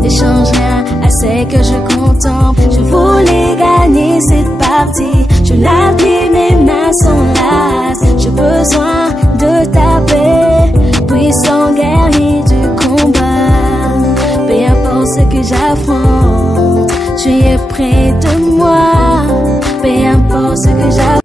n'échange rien à ce que je contemple. Je voulais gagner cette partie. Je l'appuie, mes mains sont lasses. J'ai besoin de ta paix, puissant guerrier du combat. Peu importe ce que j'affronte, tu es près de moi. Peu importe ce que j'affronte.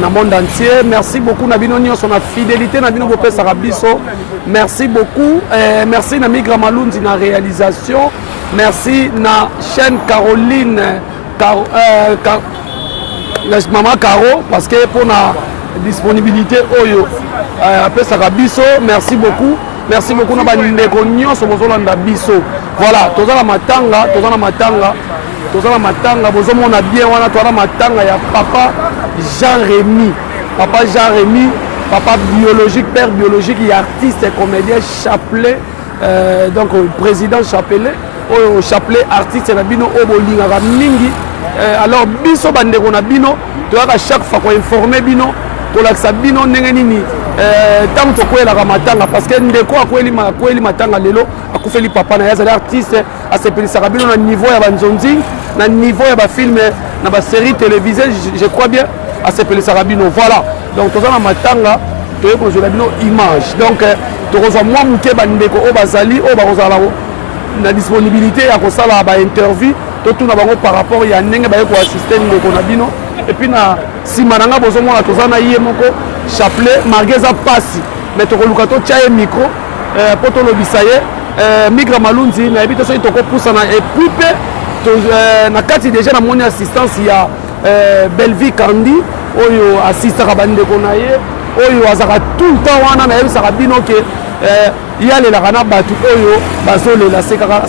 Dans le monde entier, merci beaucoup Nabino Nyon, son fidélité Nabino Bopé Sarabiso, merci beaucoup, merci na Migra Malundi na réalisation, merci na chaîne Caroline, Maman Caro, parce que pour la disponibilité Oyo, après Sarabiso, merci beaucoup na Bandeko Nyon, son Bozolanda Biso, voilà, toza la matanga, on a bien, on a toza la matanga, ya papa Jean-Rémy, papa biologique, père biologique, et artiste et comédien Chapelet, donc président Chapelet, Chapelet artiste et Nabino Obolinga Mingi. Alors biso bandeko na bino, tu as chaque fois qu'on informe bino, pour l'accès bino nengenini, tant que quoi la ramatanga, parce que ndeko akweli matanga lelo, akufeli papa na yaza l'artiste, à ce pays sarabino na niveau ya banzonzi, na niveau ya ba film, na ba série télévisée, je crois bien. À ce pays sarabino, voilà. Donc tout ça na matanga, tu es pour la bino image. Donc tu reçois moi muke bandeko o bazali o bazala na disponibilité ya ko sala ba interview. Tout na bango par rapport ya ndenge ba ko assister ndeko na bino. Et puis na simananga bozo mona to zana yé moko Chapelet Margeza Passi. Mais to luka to tia micro poto lobisaye Migra Malundi na ebito so to ko poussa na et puis na kati déjà na moni assistance ya Belvi Kandi oyo assiste à bandeko na ye oyo azaka tout le temps wana na yebisaka bino ke yalelaka na bato oyo bazolela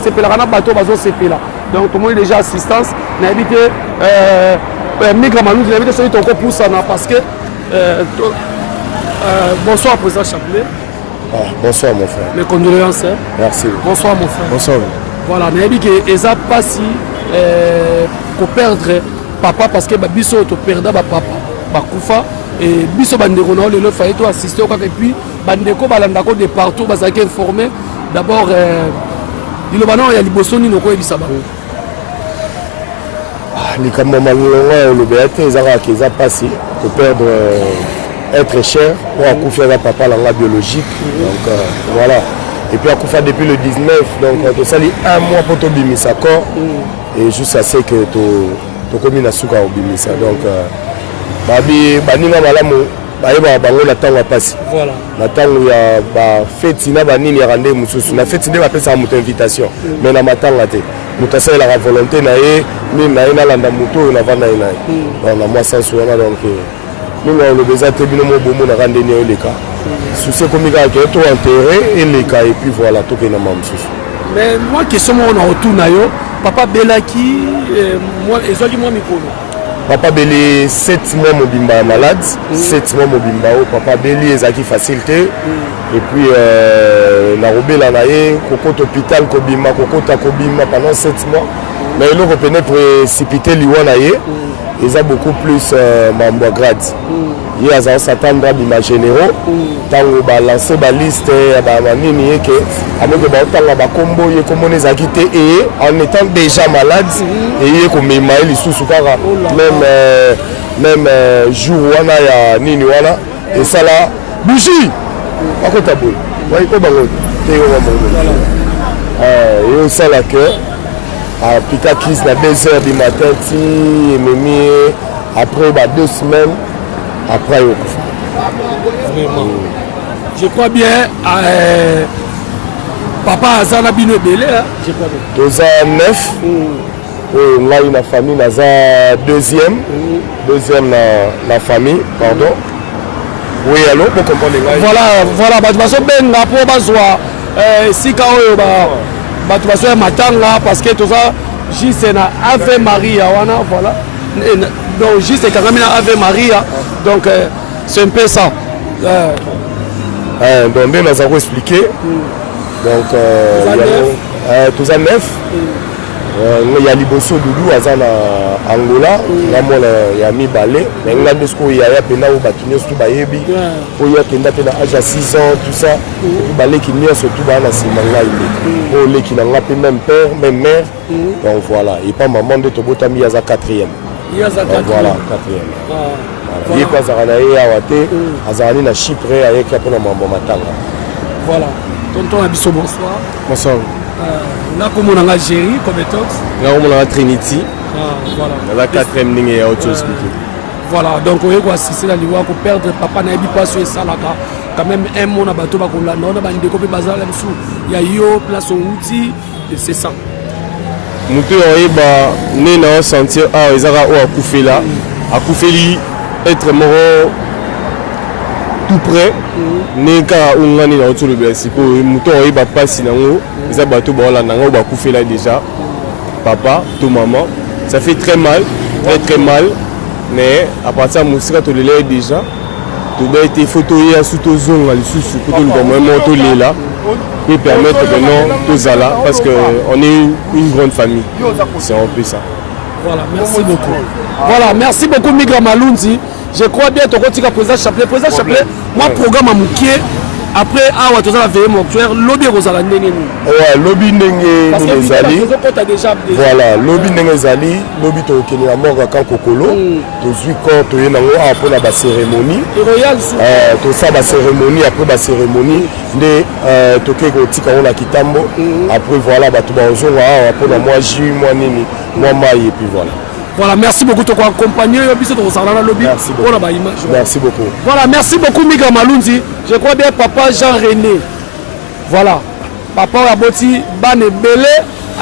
sepelaka na bato bazosepela. Donc tout le monde déjà assistance na yebi te Migra Malundi na yebi te soki tokopusana parce que bonsoir président Chapelet. Bonsoir mon frère. Mes condoléances. Merci. Bonsoir mon frère. Bonsoir. Voilà, na yebi ke eza pasi ko perdre papa parce que biso to perda ba papa bakufa et biso bandeko na lelo fallait to assister au et puis bandeko balandako de partout bazaki informé d'abord dilobano ya liboso ni noko ebisa ba likambo malonga le béaté ezaka keza pasi ko perdre être cher pour akufa za papa langa biologique donc voilà et puis akufa depuis le 19 donc to sali un mois pour to bimisa corps et juste assez que to komi na suka obimisa donc babi baninga malamu bayeba bango na tango pasi voilà na tango ya ba fête na banini ya rande mususu na fête nde bapesa moto invitation mais na matanga te moto asala la volonté na ye mimi na ina landa moto na vana ina donc na moi sans souana donc nous on le besoin te bino mo bomo na rande ni eleka souci komika ke to enterré eleka et puis voilà to ke na mamsusu. Mais moi question on a retour na yo papa Belaki moi ezaki moi mikolo papa Beli 7 mois mobimba malade 7 mois mobimba o papa Beli ezaki facilité et puis na robela na ye kokota hôpital kobima kokota kobima pendant 7 mois mais il a repéné précipité liwa na ye eza beaucoup plus mambo grade ye aza s'attendre à bima généraux tango ba lancer ba liste ba nini yeke amoke ba tanga ba kombo ye komone ezaki te et en étant déjà malade et ye komema lisusu kaka même jour wana ya nini wana et ça là bougie akota boy ouais ko bango te yo bango et ça là que appliqué crise à 2h du matin, et Mimi, après 2 semaines, après il je crois bien, papa Azana Bino Belé, je crois bien. 2009, on a une famille, on a deuxième la famille, pardon. Oui, allô, pour comprendre les gars. Voilà, tu vas se benga pour bazoa, si quand tu vas se matanga, parce que tout ça, juste na Ave Maria, voilà. Donc juste quand même Ave Maria, donc c'est un peu ça. Donc bien, nous avons expliqué. Donc, tout ça neuf. Il y a Liboso Doudou, il y a Angola, il y a Mibale, il y a Nesco, il y a Pena ou Batunos, tout Bayebi, il y a Pena à 6 ans, tout ça. Tout Balé qui n'y a surtout dans la Simanga, il est qui n'a pas même père, même mère. Donc voilà, et pas maman de Tobotami, il y a 4e. Voilà, 4e. Il y a pas Zaranaï à Wate, à Zarani à Chypre, avec la Mambo Matanga. Voilà. Tonton Abisso, bonsoir. Bonsoir. Là, comme on a Algérie, comme Etox. Là, on a Trinity. Voilà. La 4e ligne et autre chose. Voilà, donc on va assister à l'Ivoire pour perdre papa n'a pas sur ça là. Quand même, un mot à bateau, on a un découpé bazar là-dessous. Il y a yo, place au outil, c'est ça. Nous avons né dans un sentier, ils ont accouché là. Accouché, être mort tout près. Neka ungani na autour de Belsiko muto oyiba pasi nango eza bato bola nango ba kufela déjà papa to maman ça fait très mal mais à partir de musika to lele déjà to ba été photo ya suto zonga lisusu ko to le moment to lela et permettre que non to zala parce que on est une grande famille c'est un peu ça. Voilà, merci beaucoup. Voilà, merci beaucoup Migra Malunzi. Je crois bien que tu as président Chapelet. Président Chapelet, moi, programme à Moukier. Après, tu as veillé mortuaire. Lobby Rosala Nenge. Ouais, lobby Nenge Zali. Voilà, lobby Nenge Zali. Lobby to Kenya la mort quand Kokolo. To suis quand tu es dans après la cérémonie. Royal. To ça la cérémonie après la cérémonie. De toke ko tika on la kitambo. Après voilà, tu vas au après la moi J, moi Nini, moi Maï et puis voilà. Voilà, merci beaucoup de accompagner. Merci beaucoup. Merci beaucoup. Voilà, merci beaucoup Migra Malunzi. Je crois bien papa Jean-René. Voilà. Papa Aboti Bane Belé,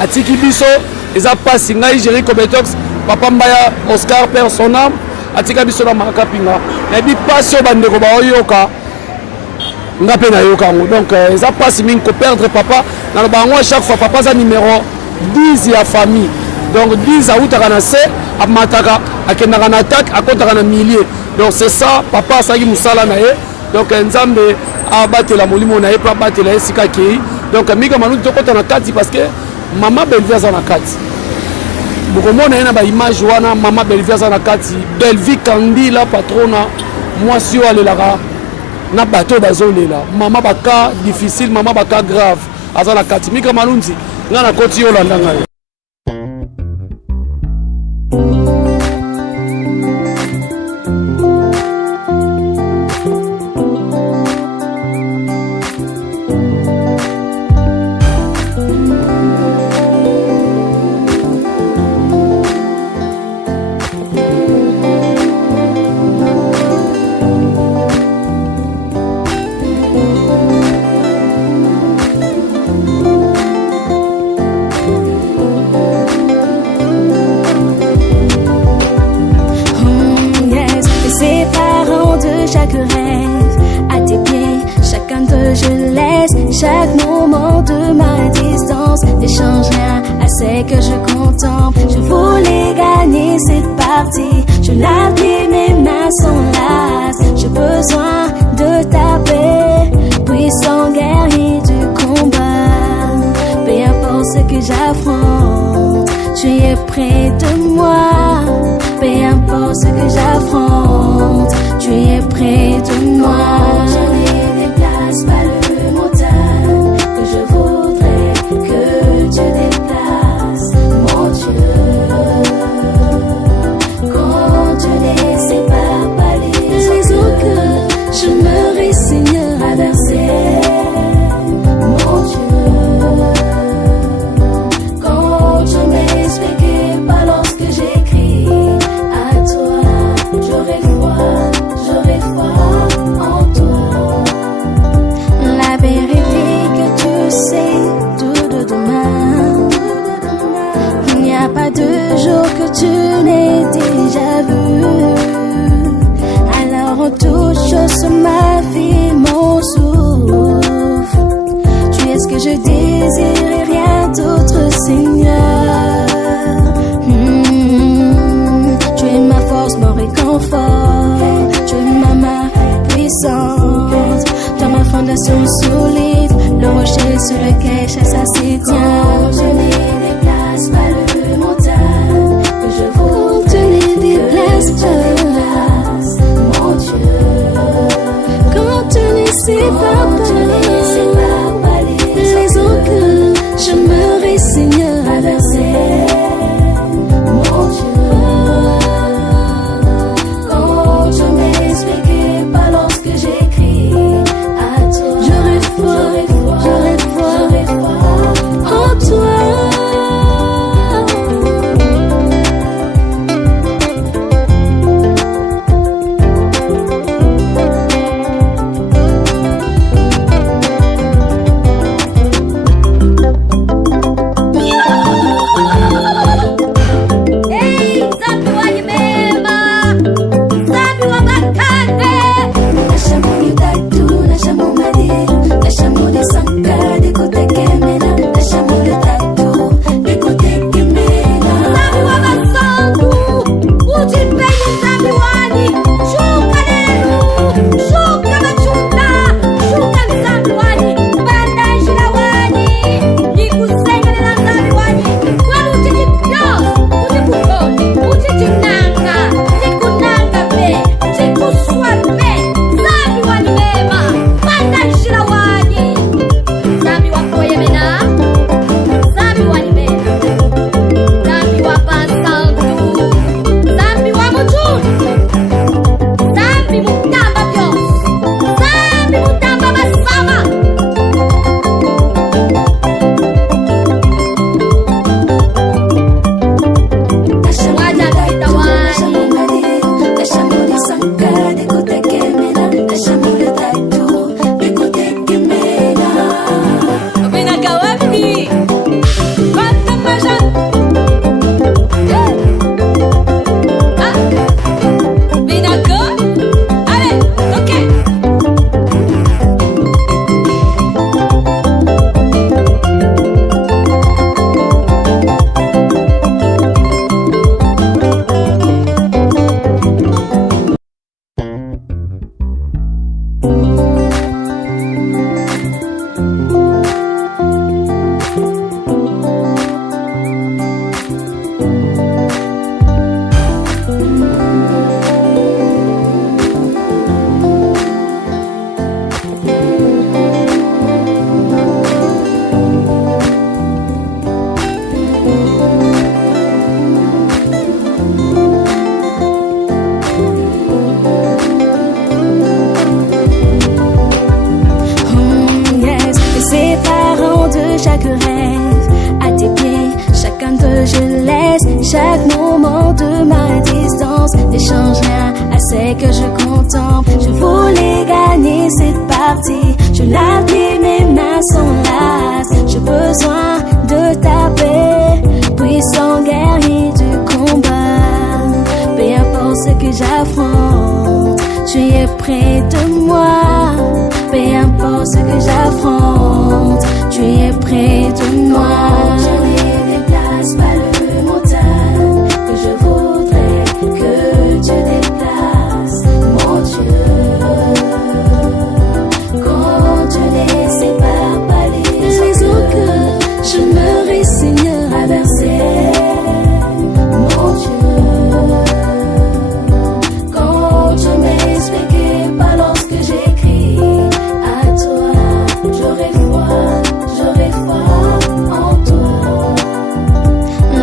Atiki Biso, Eza Passinga, Igérie Kometox, Papa Mbaya Oscar Père son âme, Atika Biso na Makapinga. Et puis Passion Bandeko Baoyoka. Ngapena Yoka. Donc, Eza Passinga ko perdre papa. Dans le bango, chaque fois, papa a numéro 10 et la famille. Donc 10 à Outaranasse, à Mataka, à Kenaran attaque, à Kotarana millier. Donc c'est ça, papa Sagi Moussala Nae. Donc Nzambe a battu la Molimo Nae, pas battu la Sika Kei. Donc Miga Manou de Kotana Kati parce que maman Belvia Zanakati. Beaucoup de monde a une image wana maman Belvia Zanakati. Belvi Kandi la patrona, moi si on est là, na bateau bazolé là. Maman baka difficile, maman baka grave. Azanakati. Miga Malunzi, ngana koti Yolanda ngaye. Chaque rêve à tes pieds, chacun de je laisse chaque moment de ma distance. N'échange rien à ce que je contemple. Je voulais gagner cette partie. Je l'appuie, mes mains sont lasses. J'ai besoin de ta paix, puissant guerrier du combat. Peu importe ce que j'affronte, tu es près de moi. Peu importe ce que j'affronte, tu es près de moi. Je ne déplace pas le montagne que je voudrais que tu déplaces, mon Dieu. Quand tu ne sépares pas les eaux que je me résigne à verser, mon Dieu. Quand tu mets n'aies déjà vu. Alors en toute chose sur ma vie, mon souffle. Tu es ce que je désire et rien d'autre, Seigneur. Tu es ma force, mon réconfort. Tu es ma main puissante. Dans ma fondation solide, le rocher sur lequel chasse s'y tient. Je ne déplace pas le montagne que je vous te ne déplace pas, mon Dieu. Quand tu ne sais pas les eaux que j'aimerais, Seigneur, traverser. Mon Dieu, quand je m'expliquais pas lorsque j'écris à toi, j'aurais foi en toi. Chaque rêve à tes pieds, chacun de je laisse chaque moment de ma distance. N'échange rien à ce que je contemple. Je voulais gagner cette partie. Je l'appuie, mes mains sont lasses. J'ai besoin de ta paix, puissant guerrier du combat. Peu importe ce que j'affronte, tu es près de moi. Peu importe ce que j'affronte, tu es près de moi. Je ne déplace pas le montagne que je voudrais que tu déplaces, mon Dieu. Quand tu ne sépares pas les eaux que j'aimerais, Seigneur, traverser, mon Dieu. Quand tu m'expliquais pas lorsque j'écris à toi, j'aurais foi en toi.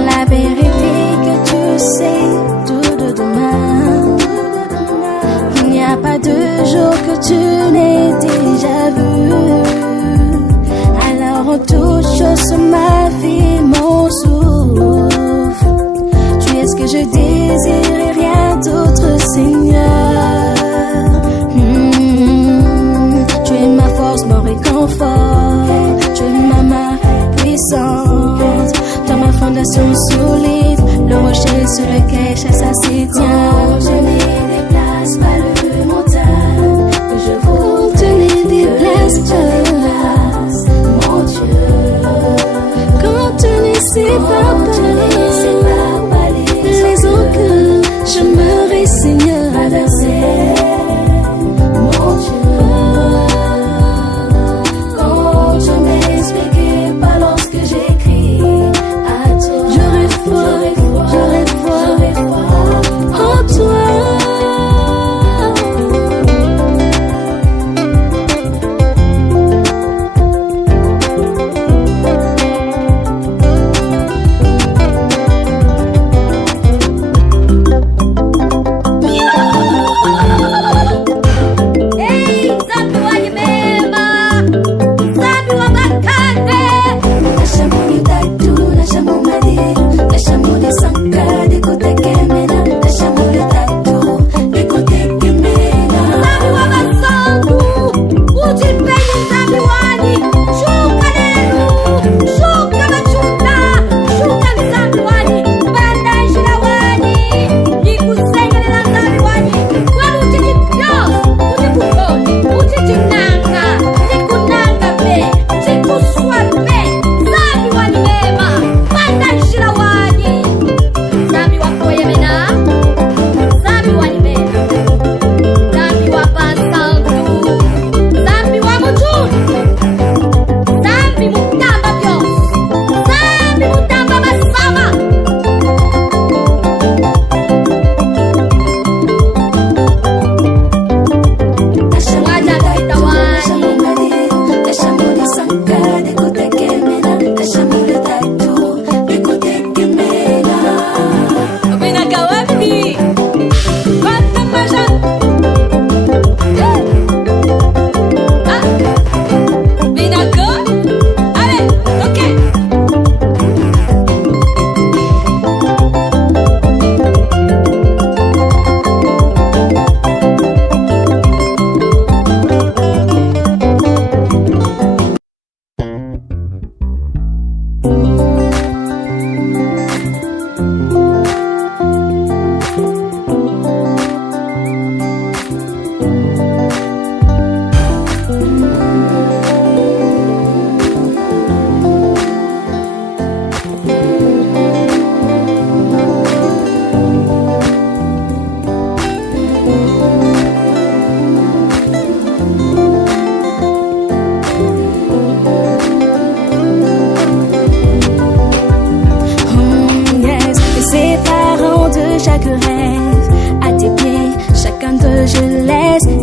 La vérité que tu sais tout de demain, il n'y a pas de jour que tu n'aies déjà vu. Alors en toute chose sur ma vie, mon souffle. Tu es ce que je désire et rien d'autre, Seigneur. Tu es ma force, mon réconfort. Tu es ma main puissante. Dans ma fondation solide, le rocher sur lequel chaque ça s'y tient. Je ne déplace pas le montagne que je vous te ne déplace pas, mon Dieu. Quand tu ne sais pas parler les eaux que je me résigne à verser, mon Dieu. Quand je m'expliquais pas lorsque j'écris à toi, j'aurais foi en toi.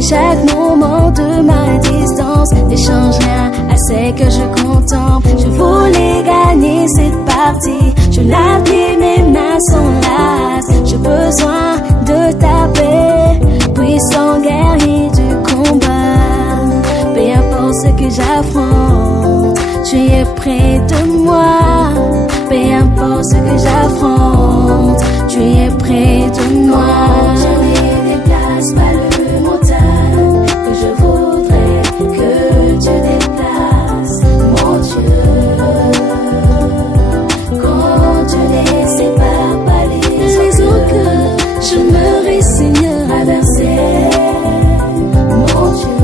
Chaque moment de ma distance n'échange rien à ce que je contemple. Je voulais gagner cette partie. Je l'appuie, mes mains sont lasses. J'ai besoin de ta paix, puissant guerrier du combat. Peu importe ce que j'affronte, tu es près de moi. Peu importe ce que j'affronte, tu es près de moi. Je ne déplace pas le montagne que je voudrais que tu déplaces, mon Dieu. Quand tu ne sais pas parler les eaux que je me résigne à verser, mon Dieu.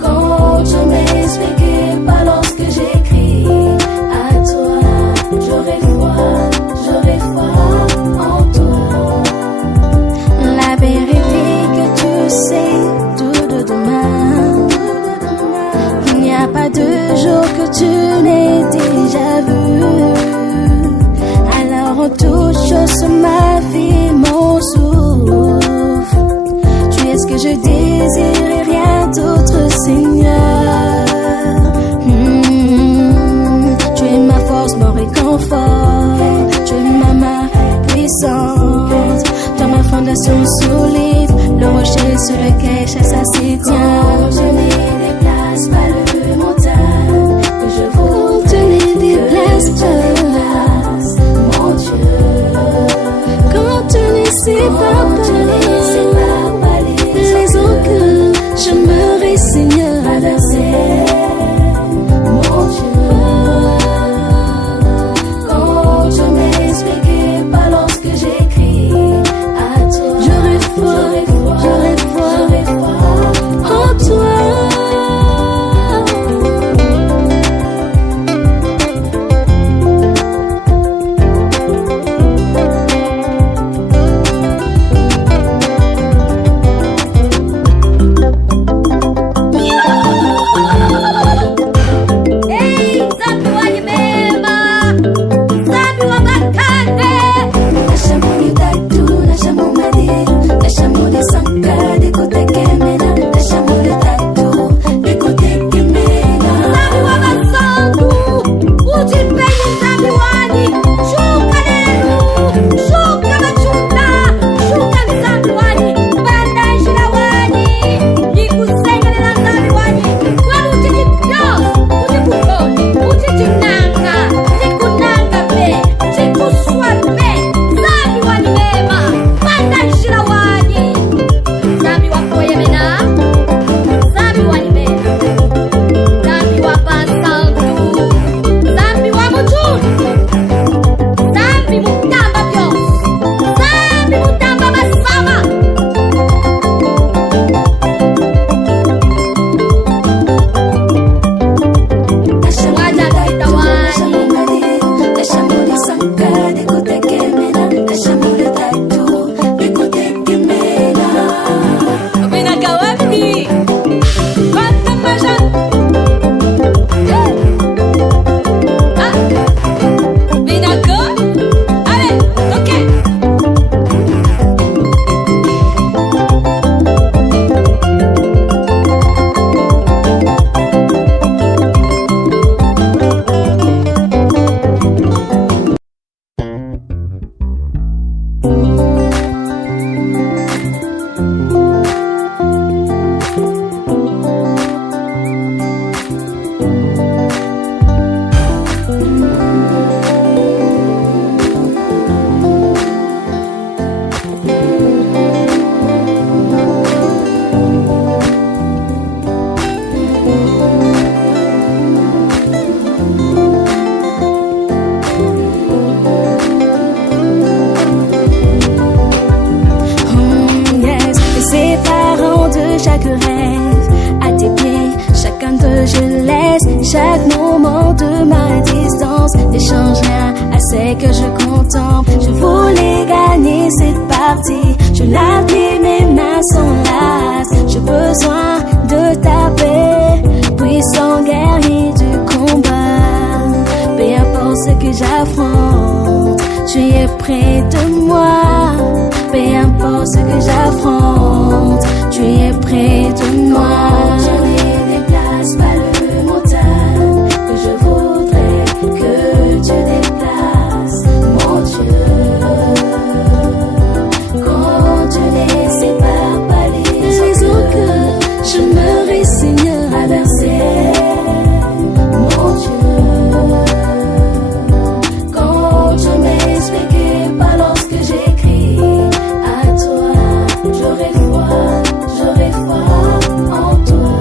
Quand je m'expliquais pas lorsque j'écris à toi, j'aurais foi en toi. La vérité que tu sais tout de demain, il n'y a pas de jour que tu n'aies déjà vu. Alors en toute chose sur ma vie, mon souffle, tu es ce que je désire et rien d'autre, Seigneur. Tu es ma force, mon réconfort, tu es ma main puissante, dans ma fondation solide, le rocher sur lequel chaque ça s'y tient. Je ne déplace pas le montagne que je vous te ne déplace pas, mon Dieu. Quand tu ne sais pas parler les eaux que je me résigne à verser, mon Dieu. Quand je m'explique chaque rêve. À tes pieds, chacun de je laisse chaque moment de ma distance. N'échange rien à ce que je contemple. Je voulais gagner cette partie. Je l'appuie, mes mains sont lasses. J'ai besoin de ta paix, puissant guerrier du combat. Peu importe ce que j'affronte, tu es près de moi. Peu importe ce que j'affronte, tu es près de moi. Je ne déplace pas le montagne que je voudrais que tu déplaces, mon Dieu. Quand tu ne sépares pas les eaux que je me résigne à verser, mon Dieu. Quand je m'expliquais pas lorsque j'écris à toi, j'aurais foi en toi.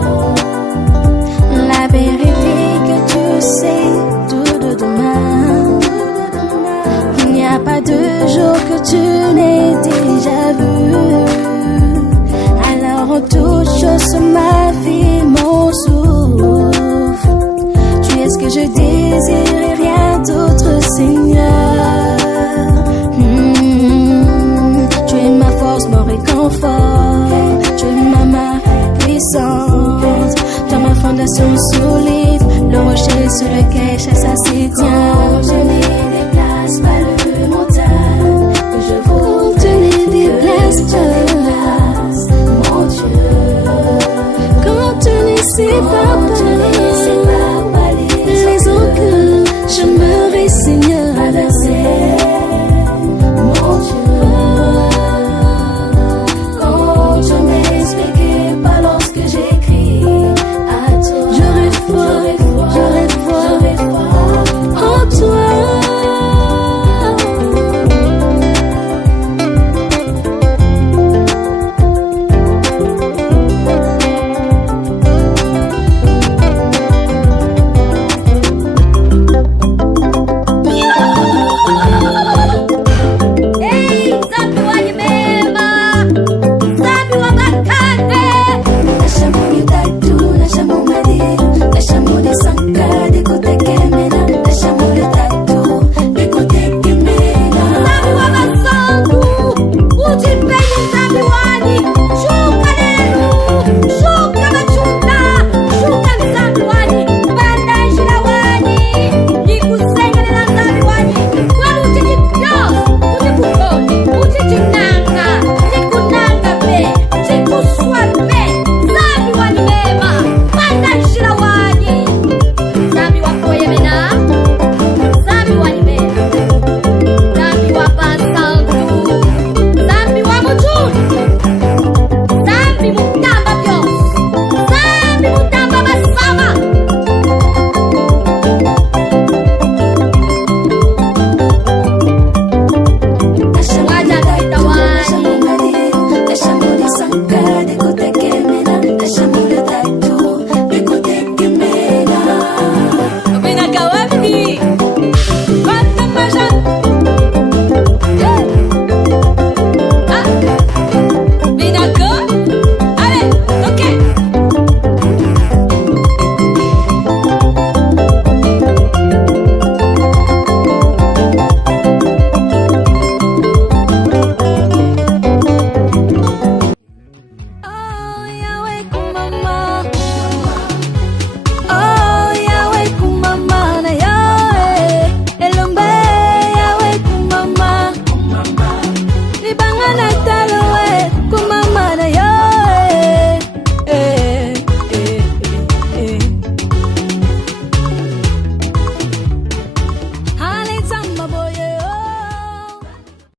La vérité que tu sais tout de demain, il n'y a pas de jour que tu n'aies déjà vu. Alors en toute chose sur ma vie, mon souffle, tu es ce que je désire et rien d'autre, Seigneur. Tu es ma force, mon réconfort. Tu es ma main puissante, dans ma fondation solide, le rocher sur lequel chasse s'y tient. Je ne déplace pas le montagne que je voudrais, tu ne déplaces pas, mon Dieu. Quand tu ne sépares pas les eaux que je me